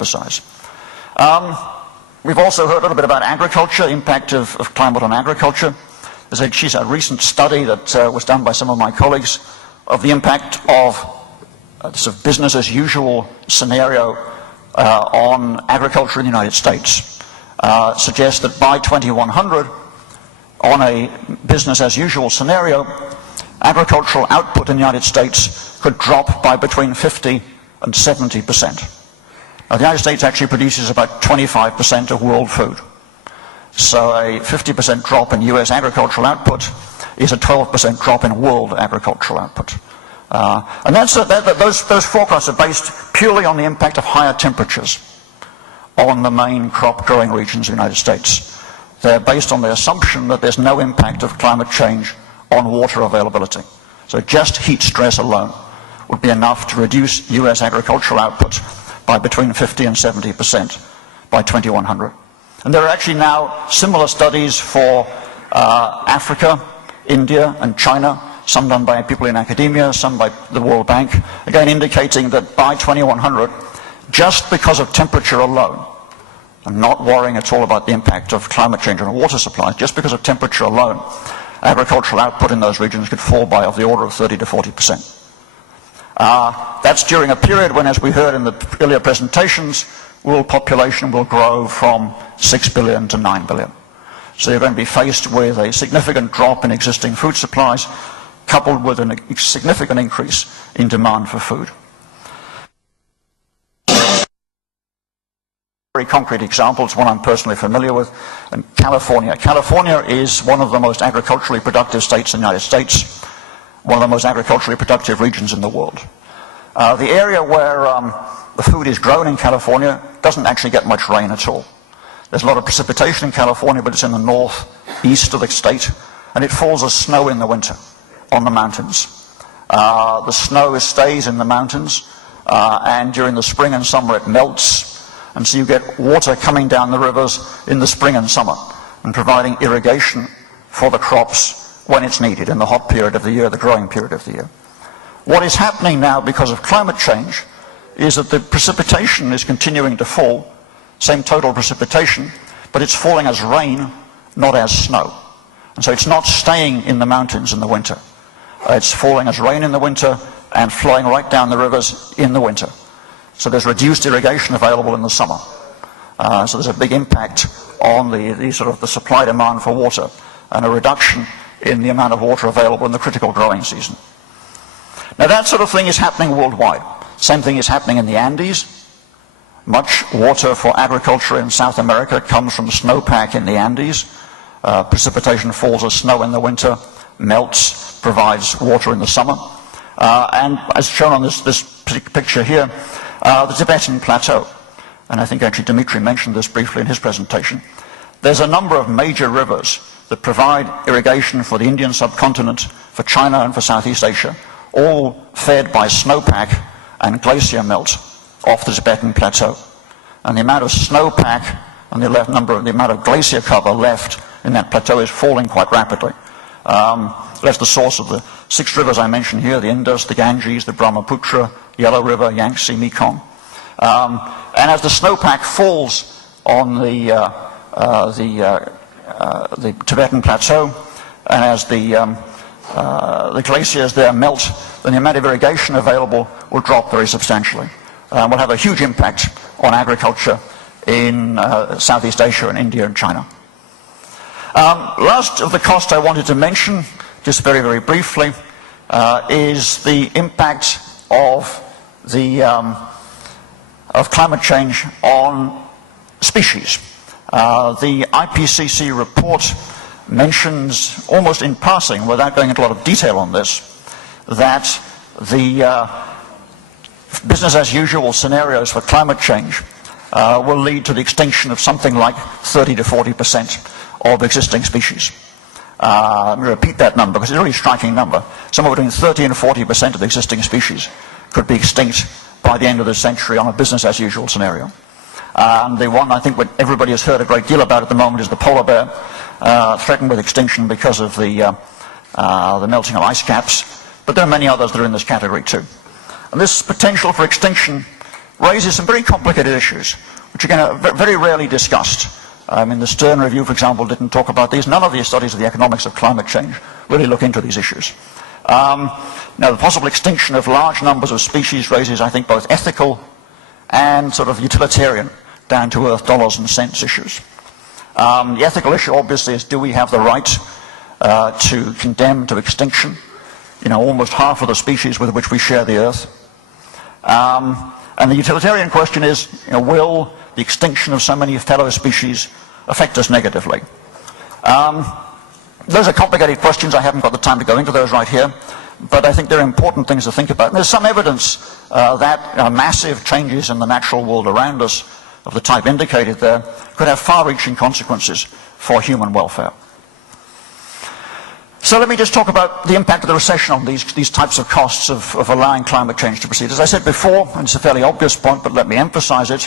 emphasize. We've also heard a little bit about agriculture, impact of climate on agriculture. There's actually a recent study that was done by some of my colleagues of the impact of sort of business as usual scenario on agriculture in the United States. Suggests that by 2100, on a business as usual scenario, agricultural output in the United States could drop by between 50 and 70%. Now, the United States actually produces about 25% of world food. So a 50% drop in US agricultural output is a 12% drop in world agricultural output. And those forecasts are based purely on the impact of higher temperatures on the main crop growing regions of the United States. They're based on the assumption that there's no impact of climate change on water availability. So just heat stress alone would be enough to reduce US agricultural output by between 50 and 70% by 2100. And there are actually now similar studies for Africa, India, and China, some done by people in academia, some by the World Bank, again indicating that by 2100, just because of temperature alone, and not worrying at all about the impact of climate change on water supply, just because of temperature alone, agricultural output in those regions could fall by of the order of 30 to 40%. That's during a period when, as we heard in the earlier presentations, world population will grow from 6 billion to 9 billion. So you're going to be faced with a significant drop in existing food supplies, coupled with a significant increase in demand for food. Very concrete examples, one I'm personally familiar with, in California. California is one of the most agriculturally productive states in the United States, one of the most agriculturally productive regions in the world. The area where the food is grown in California doesn't actually get much rain at all. There's a lot of precipitation in California, but it's in the northeast of the state, and it falls as snow in the winter on the mountains. The snow stays in the mountains, and during the spring and summer it melts, and so you get water coming down the rivers in the spring and summer and providing irrigation for the crops when it's needed in the hot period of the year, the growing period of the year. What is happening now because of climate change is that the precipitation is continuing to fall, same total precipitation, but it's falling as rain, not as snow. And so it's not staying in the mountains in the winter. It's falling as rain in the winter and flowing right down the rivers in the winter. So there's reduced irrigation available in the summer. So there's a big impact on the supply demand for water, and a reduction in the amount of water available in the critical growing season. Now that sort of thing is happening worldwide. Same thing is happening in the Andes. Much water for agriculture in South America comes from snowpack in the Andes. Precipitation falls as snow in the winter, melts, provides water in the summer. And as shown on this picture here, the Tibetan Plateau. And I think actually Dimitri mentioned this briefly in his presentation. There's a number of major rivers that provide irrigation for the Indian subcontinent, for China and for Southeast Asia, all fed by snowpack and glacier melt off the Tibetan Plateau. And the amount of snowpack and the amount of glacier cover left in that plateau is falling quite rapidly. That's the source of the 6 rivers I mentioned here, the Indus, the Ganges, the Brahmaputra, Yellow River, Yangtze, Mekong. And as the snowpack falls on the Tibetan Plateau, and as the glaciers there melt, then the amount of irrigation available will drop very substantially. Will have a huge impact on agriculture in Southeast Asia and India and China. Last of the cost I wanted to mention, just very, very briefly, is the impact of climate change on species. The IPCC report mentions, almost in passing, without going into a lot of detail on this, that the business as usual scenarios for climate change will lead to the extinction of something like 30 to 40% of existing species. Let me repeat that number because it's a really striking number. Somewhere between 30 and 40% of the existing species could be extinct by the end of the century on a business as usual scenario. And the one I think what everybody has heard a great deal about at the moment is the polar bear, threatened with extinction because of the melting of ice caps. But there are many others that are in this category too. And this potential for extinction raises some very complicated issues, which again are very rarely discussed. The Stern Review, for example, didn't talk about these. None of the studies of the economics of climate change really look into these issues. Now, the possible extinction of large numbers of species raises, I think, both ethical and sort of utilitarian, down-to-earth dollars and cents issues. The ethical issue, obviously, is do we have the right to condemn to extinction, almost half of the species with which we share the Earth? And the utilitarian question is, will the extinction of so many fellow species affect us negatively? Those are complicated questions. I haven't got the time to go into those right here, but I think they're important things to think about. And there's some evidence that massive changes in the natural world around us, of the type indicated there, could have far-reaching consequences for human welfare. So let me just talk about the impact of the recession on these types of costs of allowing climate change to proceed. As I said before, and it's a fairly obvious point, but let me emphasize it,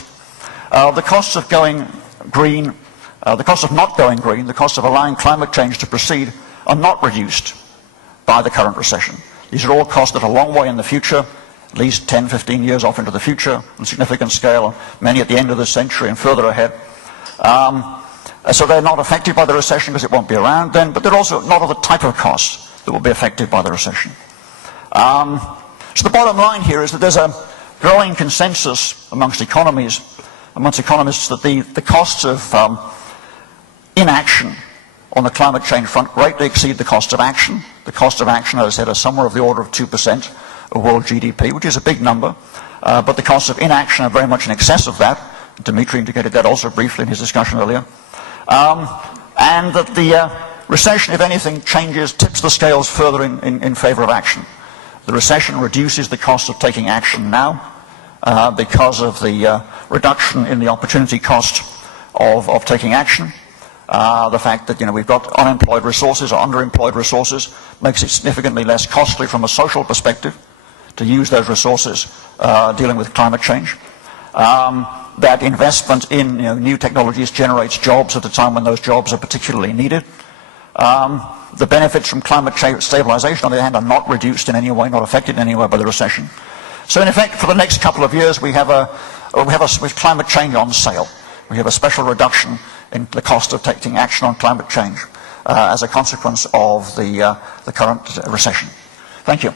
the costs of going green, the cost of not going green, the cost of allowing climate change to proceed are not reduced by the current recession. These are all costs that are a long way in the future, at least 10, 15 years off into the future on a significant scale, many at the end of the century and further ahead. So they're not affected by the recession because it won't be around then, but they're also not of the type of costs that will be affected by the recession. So the bottom line here is that there's a growing consensus amongst economists that the costs of inaction on the climate change front greatly exceed the cost of action. The cost of action, as I said, is somewhere of the order of 2% of world GDP, which is a big number, but the costs of inaction are very much in excess of that. Dimitri indicated that also briefly in his discussion earlier. And that the recession, if anything, tips the scales further in favor of action. The recession reduces the cost of taking action now because of the reduction in the opportunity cost of taking action. The fact that we've got unemployed resources or underemployed resources makes it significantly less costly from a social perspective to use those resources dealing with climate change. That investment in new technologies generates jobs at a time when those jobs are particularly needed. The benefits from climate stabilization, on the other hand, are not reduced in any way, not affected in any way by the recession. So in effect, for the next couple of years, we have climate change on sale. We have a special reduction in the cost of taking action on climate change as a consequence of the current recession. Thank you.